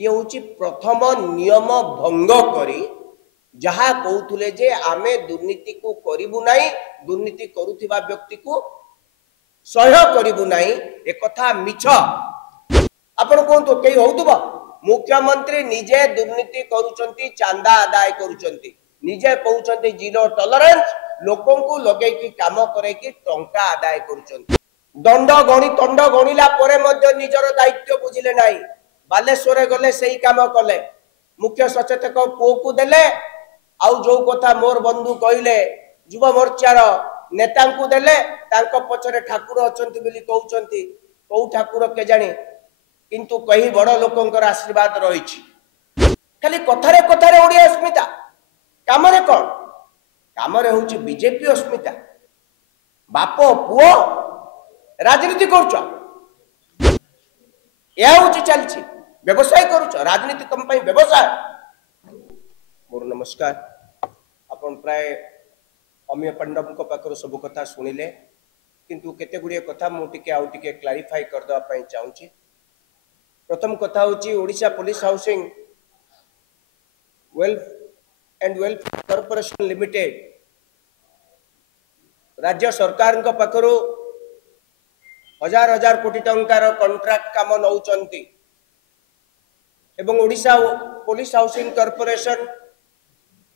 ये हूँ प्रथम नियम भंग करी जहा कहते जे आमे दुर्नीति को करिबु नाही, दुर्नीति करुथिबा व्यक्ति को सह्य करिबु नाही, एक कथा मिछ। आपण कहतु कई होउतबा मुख्यमंत्री निजे दुर्नीति करूचंती, चांदा आदाय करूचंती, निजे कहउचंती जीरो टॉलरेंस, लोकों को लगे की काम करे की टंका आदाय करूचंती। दंड गणिला परे मध्य निजर दायित्व बुझिले नाही। बालेश्वर गले सही काम कले, मुख्य सचेतक पुओ को देले, आउ जो कथा मोर बंधु कहले युव मोर्चार नेता को देले, तांको पछरे ठाकुर अछंती बोली कहउचंती, को ठाकुर के जानी, किंतु कहीं बड़ लोकंकर आशीर्वाद रही। खाली कथारे कथारे ओडिया अस्मिता, कामरे कौन? कामरे हूँ बीजेपी अस्मिता। बाप पुओ राजनीति करुच, चलछि व्यवसाय करुच, राजनीति तुम व्यवसाय। मोर नमस्कार। अपन प्राय अमीय पांडव को पाखर सब कथा सुनिले, किंतु केते गुड़िए कथा मुझे आउ टिके क्लारिफाई करदे चाहूँगी। प्रथम कथा हूँ Odisha police housing wealth and wealth corporation limited राज्य सरकार पाखर हजार हजार कोटी टंकार कॉन्ट्रैक्ट काम नौचंती एवं ओडिशा पुलिस हाउसिंग कॉर्पोरेशन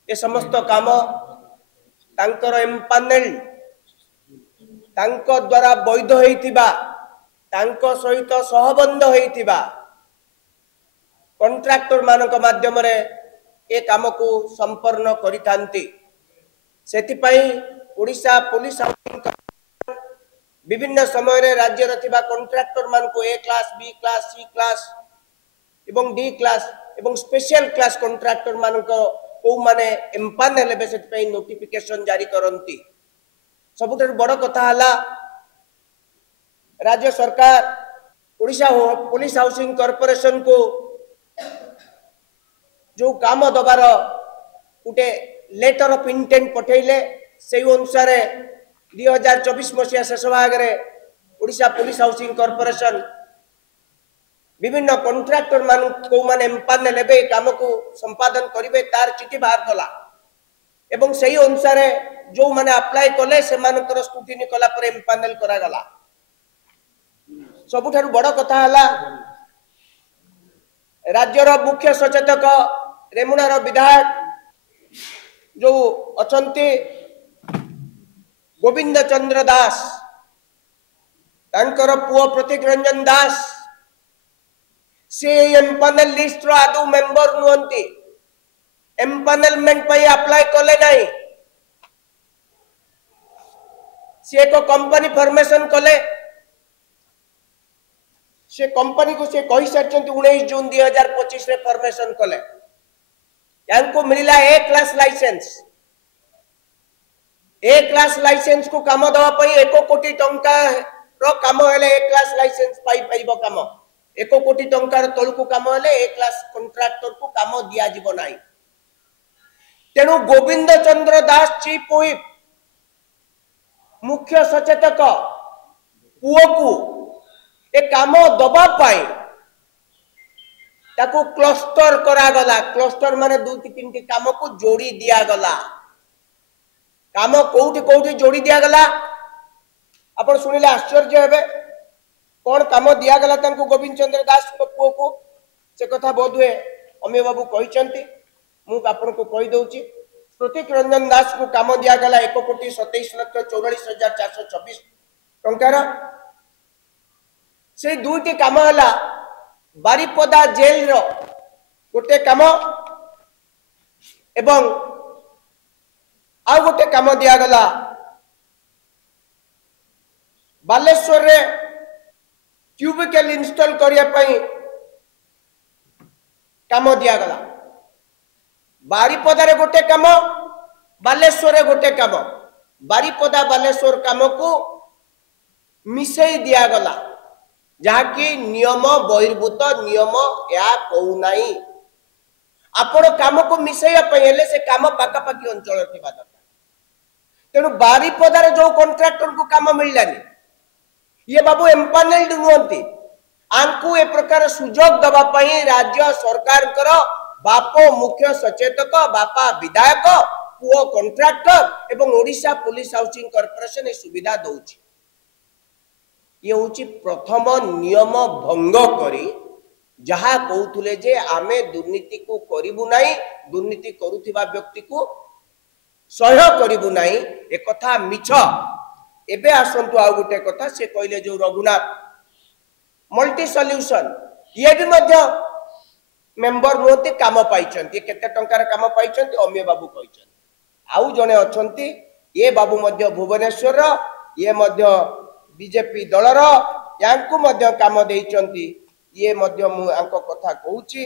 ये समस्त काम तांकर एम्पानेल तांको द्वारा वैध होइतिबा, तांको सहित सहबंध होइतिबा कॉन्ट्रैक्टर मानक माध्यम रे ए काम को संपन्न करिथांती। सेतिपई ओडिशा पुलिस हाउसिंग विभिन्न समय रे राज्य रथिबा कॉन्ट्रैक्टर मान को ए क्लास, बी क्लास, सी क्लास एवं डी क्लास एवं स्पेशल क्लास कॉन्ट्रैक्टर मान को माने एम्पानेल हेबे सेतिपई नोटिफिकेशन जारी करंती। सबुठार बड़ कथा हला राज्य सरकार ओडिशा पुलिस हाउसिंग कॉर्पोरेशन को जो काम दबार गोटे लेटर ऑफ इंटेंट पठेले, से अनुसार 2024 मसीहा शेष भाग ओडिशा पुलिस हाउसिंग कॉर्पोरेशन विभिन्न कॉन्ट्रैक्टर मान को माने एम्पानेल हेबे काम को संपादन करिवे तार चिठी बाहर कला एवं सही अनुसार जो माने अप्लाई कले से मानकर स्क्रूटिनी कला पर एम्पानेल करा गला। सबुठारु बड़ कथा हला राज्यर मुख्य सचेतक रेमुणार विधायक जो अछंती गोविंद चंद्र दास, तांकर पुओ प्रतीक रंजन दास से एम्पानेल लिस्ट रो आदौ मेंबर नुहंती, एम्पानेलमेंट पई अप्लाई कले नहीं। से एक कंपनी फॉर्मेशन कले, से कंपनी को से कही सारी 19 जून 2025 रे फॉर्मेशन कले, यांको मिला ए क्लास लाइसेंस। ए क्लास लाइसेंस को काम दवा पई 1 कोटी टंका रो काम हेले ए क्लास लाइसेंस पाई पाइबो काम, 1 कोटी टंकार तल को काम हेले ए क्लास कॉन्ट्रैक्टर को काम दिया जीवो नाही। तेणु गोविंद चंद्र दास चीफ व्हिप मुख्य सचेतक पुओ को ए काम दबा पाई ताको क्लस्टर करा गला। क्लस्टर माने 2-3 काम को जोड़ी दिया गला। काम कोउठी कोउठी जोड़ी दिया गला आपण सुनिले आश्चर्य हेबे। कौन काम दिया गला तांको गोविंद चंद्र दास को पुओ को से कथा बोध हुए अमीय बाबू कहिचंती, मु आपण को कहि दउची। प्रतीक रंजन दास को काम दिया गला 1,27,44,424 टंकार। से दुईटी काम हला बारिपदा जेल रो गोटे काम एवं आ गोटे काम दिया गला बालेश्वर रे क्यूबिकल इंस्टॉल करिया पई काम दिया गला। बारिपदा रे गोटे काम, बालेश्वर रे गोटे काम। बारिपदा बालेश्वर काम को मिसई दिया गला, जहाँकि नियम बहिर्भूत नियम या कहू नाही। आपण काम को मिसैया पहिले से काम पाखापाखि अंचल थिबा दरकार। तेणु बारिपदार जो कॉन्ट्रैक्टर को काम मिललानी, ये बाबू एम्पानेल्ड नुहंती, आंकु ए प्रकार सुजोग दबा पई राज्य सरकार करो बाप मुख्य सचेतक बापा विधायक पुओ कॉन्ट्रैक्टर एवं ओडिशा पुलिस हाउसिंग कॉर्पोरेशन ए सुविधा दउची। ये होची प्रथम नियम भंग करी जहा कहउथुले जे आमे दुर्नीति को करिबु नाही, दुर्नीति करूथिबा व्यक्ति को सहय करिबु नाही, ए कथा मिछ। एबे आसंतु आ गुटे कथा से कहले जो रघुनाथ मल्टी सॉल्यूशन ये भी मध्य मेंबर नुहति काम पाइछन्ति, केते टंकार काम पाइछन्ति अम्य बाबू कहिछन्ति। आउ जने अछन्ति ये बाबू मध्य भुवनेश्वर ये मध्य बीजेपी दलर यांकु मध्य काम देइछन्ति। ये मध्य मु आंको कथा कहूची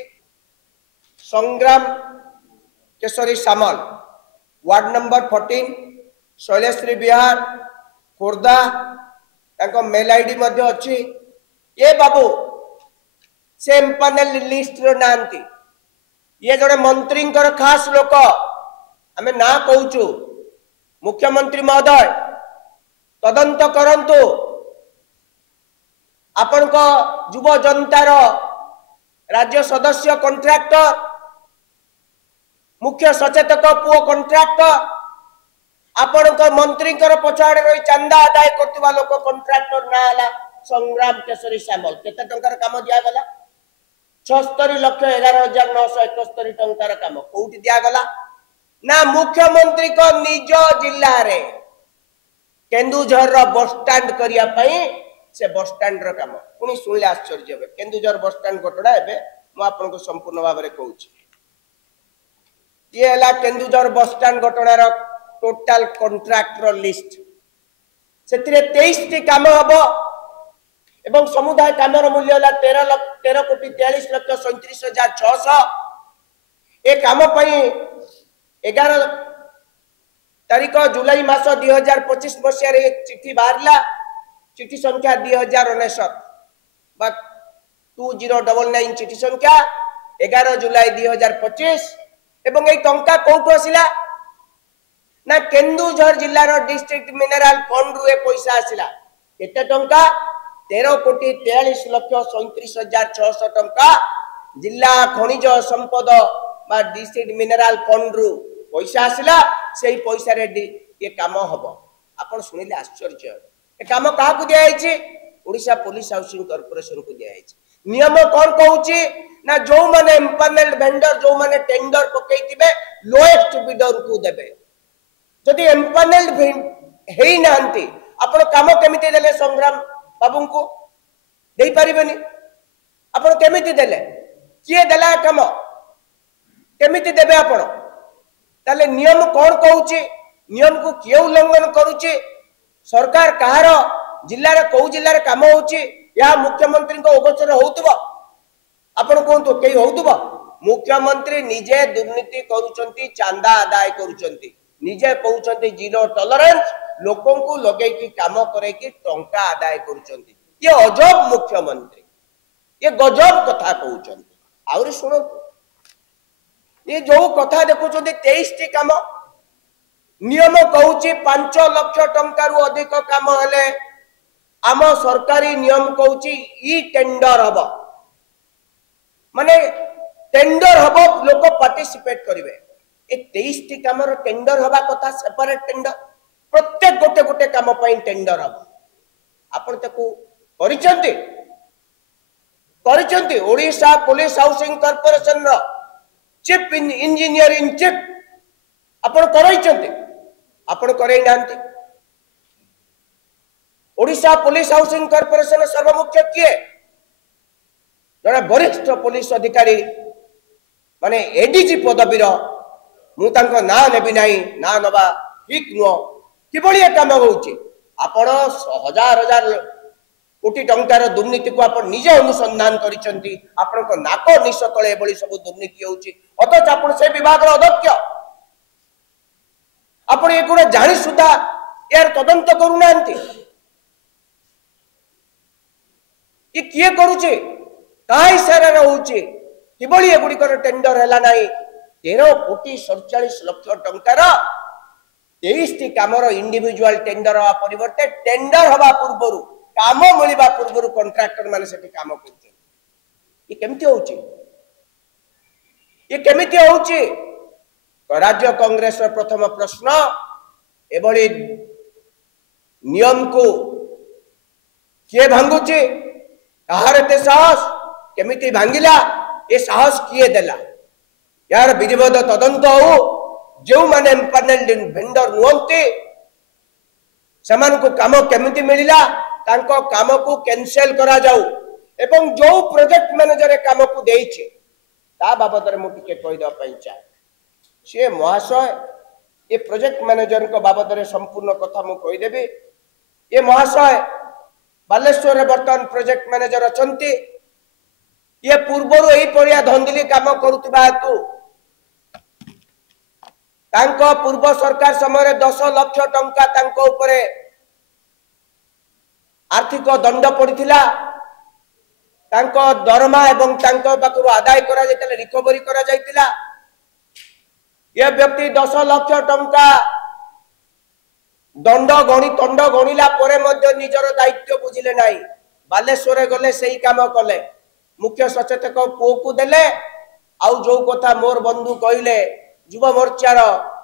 संग्राम केशरी सामल वार्ड नंबर 14 शैलेश्वरी बिहार खोर्धा तांको मेल आईडी मध्य अछि। ये बाबू से एम्पानेल लिस्ट रो नांती ये जड़े मंत्री खास लोक आमे ना कहूचु मुख्यमंत्री महोदय तदंत करंतु आपण को युव जनतार राज्य सदस्य कॉन्ट्रैक्टर मुख्य सचेतक पुओ कॉन्ट्रैक्टर आपण को मंत्री पछाड़े रही चंदा आदाय करथिबा लोक कॉन्ट्रैक्टर ना हला संग्राम केशरी सामल। केते टंकार काम दिया गला 76,11,971 टंकार काम कोउठी दिया गला ना मुख्यमंत्री को निज जिल्ला रे केन्दुझर रो बस स्टैंड करिया पई से बस स्टैंड रो काम पुनी सुनले आश्चर्य हेबे। केन्दुझर बस स्टैंड घटना हेबे मु आपन को संपूर्ण भाव रे कहूची। ये हला केन्दुझर बस स्टैंड घटना रो टोटल कॉन्ट्रैक्ट रो लिस्ट सेतिरे 23 टी काम हबो एवं समुदाय कामर मूल्य हला 13 कोटी 43 लक्ष 37,600। ए काम पई 11 तारीख जुलाई मास 2025 मसिया रे चिट्ठी बाहरला चिट्ठी संख्या 2099 बा 2099 चिट्ठी संख्या 11 जुलाई 2025 एवं ए टंका कोठो आसिला ना केन्दुझर जिल्ला रो डिस्ट्रिक्ट मिनरल फंड रु ए पैसा आसिला केते टंका 13 कोटी 43 लक्ष 37,600 टंका जिला खनिज संपद बा डिस्ट्रिक्ट मिनरल फंड रु पैसा आसिला सेही पैसा रे ये काम हबो। आपण सुनिले आश्चर्य ए काम काहा को दिया आइछि ओडिशा पुलिस हाउसिंग कॉर्पोरेशन को दिया आइछि। नियम कोन कहूछि ना जो माने एम्पानेल्ड वेंडर जो माने टेंडर पकेइतिबे लोएस्ट बिडर को देबे। जदि एम्पानेल्ड हेई नांती आपण काम केमिति देले संग्राम बाबू को दे पारिबेनी आपण केमिति देले किए देला काम केमिति देबे आपण ताले नियम कोन कहूछि नियम को किए उल्लंघन करूछि सरकार कहार जिल्ला रे को जिल्ला रे काम होछि या मुख्यमंत्री को अगोचर होउतबो आपण कोंतो केई होउतबो। मुख्यमंत्री निजे दुर्नीति करूचंती चांदा आदाय करूचंती निजे कहउचंती जीरो टॉलरेंस लोकों को लगे की काम करे की टंका आदाय करूचंती। ये अजब मुख्यमंत्री ये गजब कथा कहउचंती। आउरी सुनो ये जो कथा देखुचंती 23 टी काम नियम कहउची 5 लाख टंका रु अधिक काम हेले आम सरकारी नियम कहउची ई टेंडर हबो माने टेंडर हबो लोक पार्टिसिपेट करिवे। ए 23 टी काम रो टेंडर हबा कथा सेपरेट टेंडर प्रत्येक गोटे गोटे काम पई टेंडर हबो। आपण ताकू करिसंती ओडिशा पुलिस हाउसिंग कॉर्पोरेशन रो चीफ इंजीनियर इन चीफ आपण करैचंती आपण करै नांती। ओडिशा पुलिस हाउसिंग कॉर्पोरेशन सर्वमुख्य किए जड़े वरिष्ठ पुलिस अधिकारी माने एडीजी पदवीर मु तांको ना नेबी नाही ना नबा ठीक नुह किभली काम होउची। आपण हजार हजार कोटी टंकार दुर्नीति को आपण निजे अनुसंधान करिसंती आपण को नाको निश तळे एबळी सब दुर्नीति होउची अथच आपण से विभाग रो अध्यक्ष आपण एगुडा जानि सुधा यार तदंत करू नांती। ये किए करूचे काई सारा रहउचे किभली एगुडी कर टेंडर हैला नाही 13 कोटी 47 लाख टंकार 23 टी कामर इंडिविजुअल टेंडर हवा परिवर्ते टेंडर हवा पूर्वरु काम मिलवा पूर्वरु कॉन्ट्रैक्टर माने सेठी काम करछ। ये केमिति होउची ये केमिति होउची राज्य कांग्रेस प्रथम प्रश्न एभली नियम को किए भांगुची कहार एते साहस केमिति भांगिला ये साहस किए देला यार विधिवत तदंत हो जो माने एम्पानेल्ड वेंडर नुहंती समान को काम केमिति मिलिला तांको काम को कैंसिल करा जाऊ एवं जो प्रोजेक्ट मैनेजर काम को देइछे ता बाबद रे मु टिके कहि द पई चाहे से महाशय ये प्रोजेक्ट मैनेजर को बाबद रे संपूर्ण कथा मु कहि देबी ये महाशय बालेश्वर रे वर्तमान प्रोजेक्ट मैनेजर अछंती ये पूर्वरु एही परिया धंदिली काम करूतिबा हेतु तांको पूर्व सरकार समय 10 लाख टंका तांको ऊपर आर्थिक दंड पड़िथिला तांको दरमा एवं तांको पाखरु आदाय करा जायतिला रिकवरी करा जायतिला ये व्यक्ति 10 लाख टंका दंड गणिला परे मध्य निजर दायित्व बुझिले नाही बालेश्वर गले सही काम कले मुख्य सचेतक पुओ को देले आउ जो कथा मोर बंधु कहले युव मोर्चार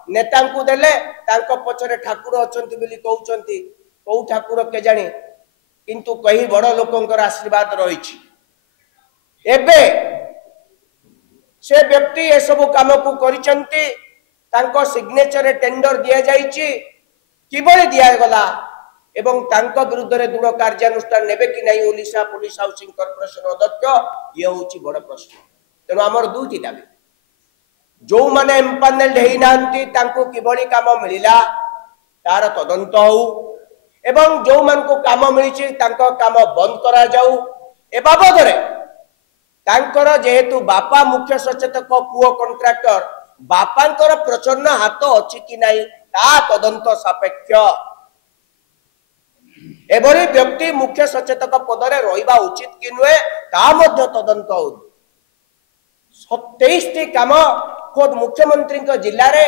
नेता को देले तांको पछरे ठाकुर अछंती बोली कहउचंती को ठाकुर के जानी किंतु कही बड़ लोकंकर आशीर्वाद रहिछि एबे से व्यक्ति ए सब काम को करिसंती तांको सिग्नेचर टेंडर दिया जाइछि किबळे दिया गला एवं तांको विरुद्ध रे दृढ़ कार्यानुष्ठान नेबे कि नहीं ओडिशा पुलिस हाउसिंग कॉर्पोरेशन अध्यक्ष ये होछि बड़ प्रश्न तेनो हमर दुईटी दाबी जो माने एम्पानेल्ड हेई नांती तांको किबळी काम मिलिला तार तदंत हो एवं जो मान को काम मिलिछि तांको काम बंद करा जाऊ ए बाबद रे तांकर जेहेतु बापा मुख्य सचेतक पुओ कॉन्ट्रैक्टर बापांकर प्रचन्न हाथ अछि कि नाही ता तदंत सापेक्ष एभली व्यक्ति मुख्य सचेतक पद रे रहिबा उचित कि नुहे ता मध्य तदंत हो 27 टी काम खुद मुख्यमंत्री जिल्ला रे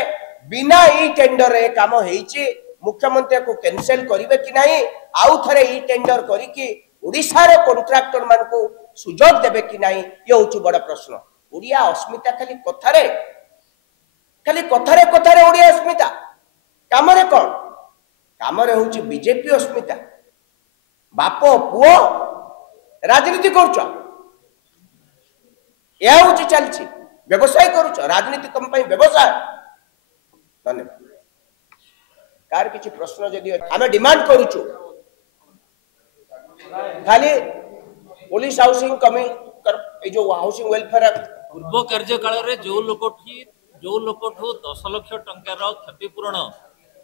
बिना ई टेंडर रे काम हेइछि मुख्यमंत्री को कैंसिल करिवे कि नाही आउ थरे ई टेंडर करी कि ओडिसा रे कॉन्ट्रैक्टर मान को सुजोग देबे कि नाही ये होछि बड़ प्रश्न ओडिया अस्मिता खाली कथारे ओडिया अस्मिता काम रे कोन काम रे होछि बीजेपी अस्मिता बाप पुओ राजनीति करूछ या होछि चलछि व्यवसाय करूछ राजनीति तुम पई व्यवसाय धन्यवाद कार किछि प्रश्न जदि हमें डिमांड करूछु खाली पुलिस हाउसिंग कमी ए जो हाउसिंग वेलफेयर पूर्व कार्यकाल रे जो लोकठू 10 लाख टंकार क्षतिपूरण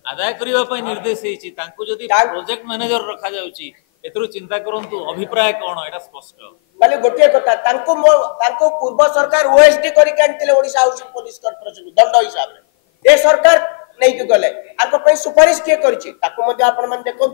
आदाय करबा पई निर्देश हेछि तांको जदि प्रोजेक्ट मैनेजर रखा जाउची एतरु चिंता करंतु अभिप्राय कोन एटा स्पष्ट खाली गोटे कथा तांको पूर्व सरकार ओएसडी करि कांतिले ओडिशा हाउसिंग पुलिस कॉर्पोरेशन दंड हिसाब रे ए सरकार नै कि गले आको पई सुपारिश के करछि ताको मध्ये आपण मन देखो